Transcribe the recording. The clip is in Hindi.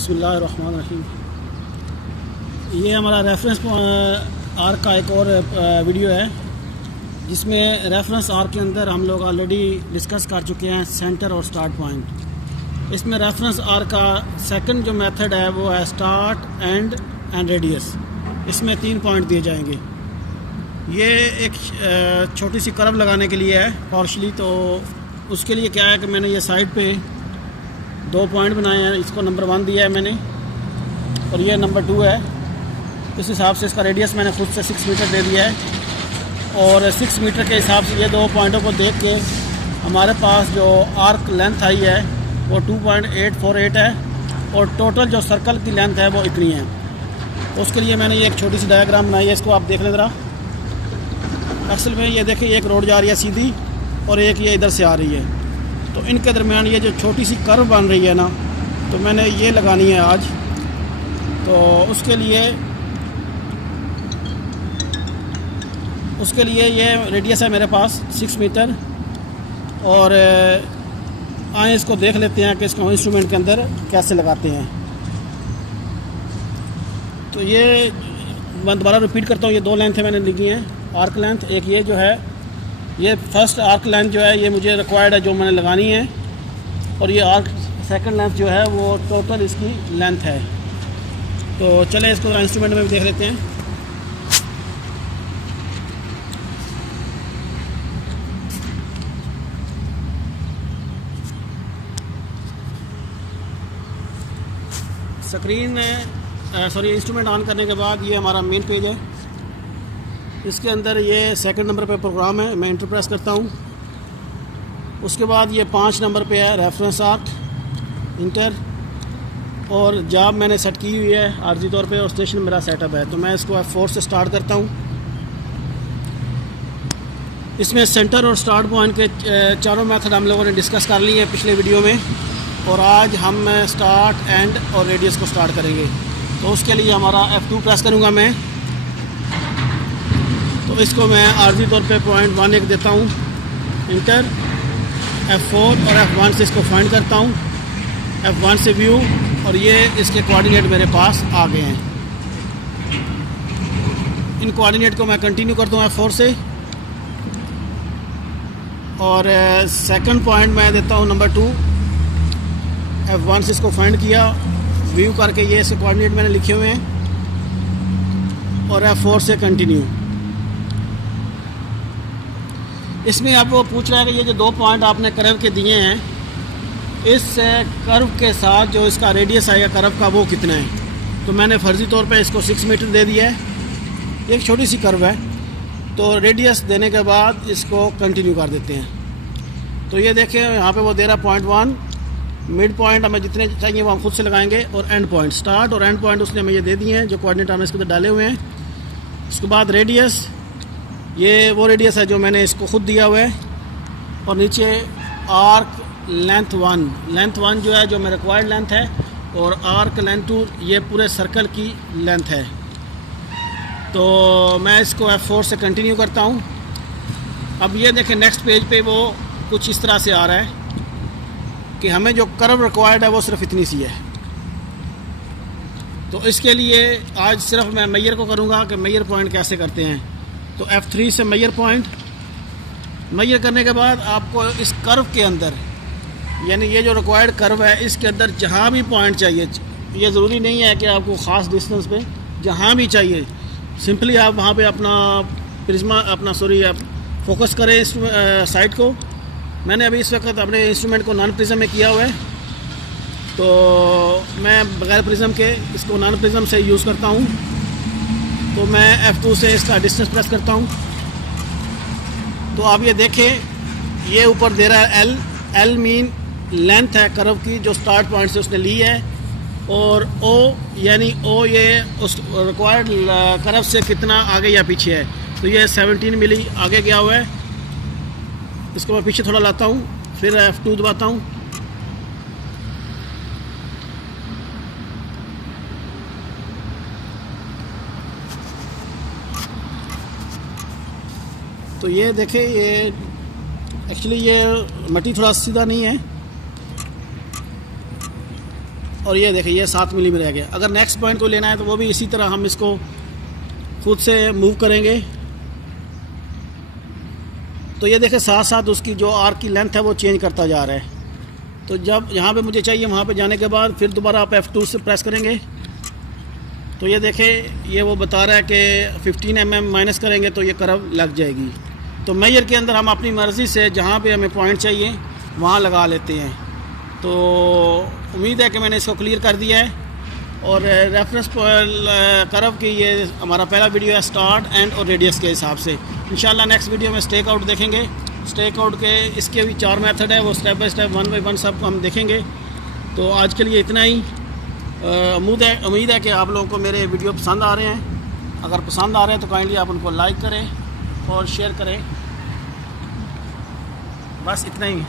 बिस्मिल्लाहिर्रहमानिर्रहीम। ये हमारा रेफरेंस आर्क का एक और वीडियो है जिसमें रेफरेंस आर्क के अंदर हम लोग ऑलरेडी डिस्कस कर चुके हैं सेंटर और स्टार्ट पॉइंट। इसमें रेफरेंस आर्क का सेकंड जो मेथड है वो है स्टार्ट एंड रेडियस। इसमें 3 पॉइंट दिए जाएंगे। ये एक छोटी सी कर्व लगाने के लिए है पार्शली, तो उसके लिए क्या है कि मैंने ये साइड पे 2 पॉइंट बनाए हैं। इसको नंबर 1 दिया है मैंने और ये नंबर 2 है। इस हिसाब से इसका रेडियस मैंने खुद से 6 मीटर दे दिया है और 6 मीटर के हिसाब से ये 2 पॉइंटों को देख के हमारे पास जो आर्क लेंथ आई है वो 2.848 है और टोटल जो सर्कल की लेंथ है वो इतनी है। उसके लिए मैंने ये एक छोटी सी डायग्राम बनाई है, इसको आप देख लें ज़रा। असल में ये देखिए, एक रोड जा रही है सीधी और एक ये इधर से आ रही है, तो इनके दरमियान ये जो छोटी सी कर्व बन रही है ना, तो मैंने ये लगानी है आज। तो उसके लिए ये रेडियस है मेरे पास 6 मीटर। और आए इसको देख लेते हैं कि इसको इंस्ट्रूमेंट के अंदर कैसे लगाते हैं। तो ये मैं दोबारा रिपीट करता हूँ, ये 2 लेंथ मैंने लिखी हैं आर्क लेंथ। एक ये जो है, ये फर्स्ट आर्क लेंथ जो है ये मुझे रिक्वायर्ड है जो मैंने लगानी है, और ये आर्क सेकंड लेंथ जो है वो टोटल इसकी लेंथ है। तो चलें इसको इंस्ट्रूमेंट में भी देख लेते हैं। स्क्रीन इंस्ट्रूमेंट ऑन करने के बाद ये हमारा मेन पेज है। इसके अंदर ये सेकंड नंबर पे प्रोग्राम है, मैं इंटर प्रेस करता हूँ। उसके बाद ये 5 नंबर पे है रेफरेंस आर्क, इंटर। और जॉब मैंने सेट की हुई है आर्जी तौर पे और स्टेशन मेरा सेटअप है, तो मैं इसको F4 से स्टार्ट करता हूँ। इसमें सेंटर और स्टार्ट पॉइंट के चारों मेथड हम लोगों ने डिस्कस कर लिए हैं पिछले वीडियो में, और आज हम स्टार्ट एंड और रेडियस को स्टार्ट करेंगे। तो उसके लिए हमारा F2 प्रेस करूँगा मैं। तो इसको मैं आर्जी तौर पे पॉइंट 1 एक देता हूँ, इंटर। F4 और F1 से इसको फाइंड करता हूँ, F1 से व्यू, और ये इसके कोऑर्डिनेट मेरे पास आ गए हैं। इन कोऑर्डिनेट को मैं कंटिन्यू करता हूँ F4 से, और सेकंड पॉइंट मैं देता हूँ नंबर 2। F1 से इसको फाइंड किया, व्यू करके ये इसके कोऑर्डिनेट मैंने लिखे हुए हैं, और F4 से कंटिन्यू। इसमें आपको पूछ रहा है कि ये जो 2 पॉइंट आपने कर्व के दिए हैं, इस कर्व के साथ जो इसका रेडियस आएगा कर्व का वो कितना है। तो मैंने फर्जी तौर पे इसको 6 मीटर दे दिया है। एक छोटी सी कर्व है, तो रेडियस देने के बाद इसको कंटिन्यू कर देते हैं। तो ये देखें, यहाँ पे वो दे रहा है 0.1। मिड पॉइंट हमें जितने चाहिए वो हम खुद से लगाएंगे, और एंड पॉइंट, स्टार्ट और एंड पॉइंट उसने हमें ये दे दिए हैं जो कोऑर्डिनेट हमने इसके अंदर डाले हुए हैं। उसके बाद रेडियस, ये वो रेडियस है जो मैंने इसको खुद दिया हुआ है, और नीचे आर्क लेंथ 1 जो है जो मेरा रिक्वायर्ड लेंथ है, और आर्क लेंथ 2 ये पूरे सर्कल की लेंथ है। तो मैं इसको F4 से कंटिन्यू करता हूँ। अब ये देखें, नेक्स्ट पेज पे वो कुछ इस तरह से आ रहा है कि हमें जो कर्व रिक्वायर्ड है वो सिर्फ इतनी सी है। तो इसके लिए आज सिर्फ मैं मेजर को करूँगा कि मेजर पॉइंट कैसे करते हैं। तो F3 से मेजर पॉइंट मेजर करने के बाद आपको इस कर्व के अंदर, यानी ये जो रिक्वायर्ड कर्व है इसके अंदर जहाँ भी पॉइंट चाहिए, ये ज़रूरी नहीं है कि आपको ख़ास डिस्टेंस पे, जहाँ भी चाहिए सिंपली आप वहाँ पे अपना फोकस करें इस साइड को। मैंने अभी इस वक्त अपने इंस्ट्रूमेंट को नॉन प्रिज्म में किया हुआ है, तो मैं बगैर प्रिज्म के इसको नॉन प्रिज्म से यूज़ करता हूँ। तो मैं F2 से इसका डिस्टेंस प्रेस करता हूँ। तो आप ये देखें, ये ऊपर दे रहा है L मीन लेंथ है कर्व की जो स्टार्ट पॉइंट से उसने ली है, और O यानी O ये उस रिक्वायर्ड कर्व से कितना आगे या पीछे है। तो ये 17 मिली आगे गया हुआ है। इसको मैं पीछे थोड़ा लाता हूँ, फिर F2 दबाता हूँ। तो ये देखें, ये एक्चुअली ये मट्टी थोड़ा सीधा नहीं है, और ये देखिए ये 7 मिली में रह गया। अगर नेक्स्ट पॉइंट को लेना है तो वो भी इसी तरह हम इसको खुद से मूव करेंगे। तो ये देखें साथ साथ उसकी जो आर्क की लेंथ है वो चेंज करता जा रहा है। तो जब यहाँ पे मुझे चाहिए वहाँ पे जाने के बाद फिर दोबारा आप F2 से प्रेस करेंगे तो ये देखें ये वो बता रहा है कि 15 mm माइनस करेंगे तो ये कर्व लग जाएगी। तो मेजर के अंदर हम अपनी मर्ज़ी से जहाँ पे हमें पॉइंट चाहिए वहाँ लगा लेते हैं। तो उम्मीद है कि मैंने इसको क्लियर कर दिया है। और रेफरेंस कर्व की ये हमारा पहला वीडियो है स्टार्ट, एंड और रेडियस के हिसाब से। इंशाल्लाह नेक्स्ट वीडियो में स्टेक आउट देखेंगे। स्टेक आउट के इसके भी 4 मेथड है, वो स्टेप बाय स्टेप 1 बाय 1 सब हम देखेंगे। तो आज के लिए इतना ही। उम्मीद है कि आप लोगों को मेरे वीडियो पसंद आ रहे हैं। अगर पसंद आ रहे हैं तो काइंडली आप उनको लाइक करें और शेयर करें। बस इतना ही।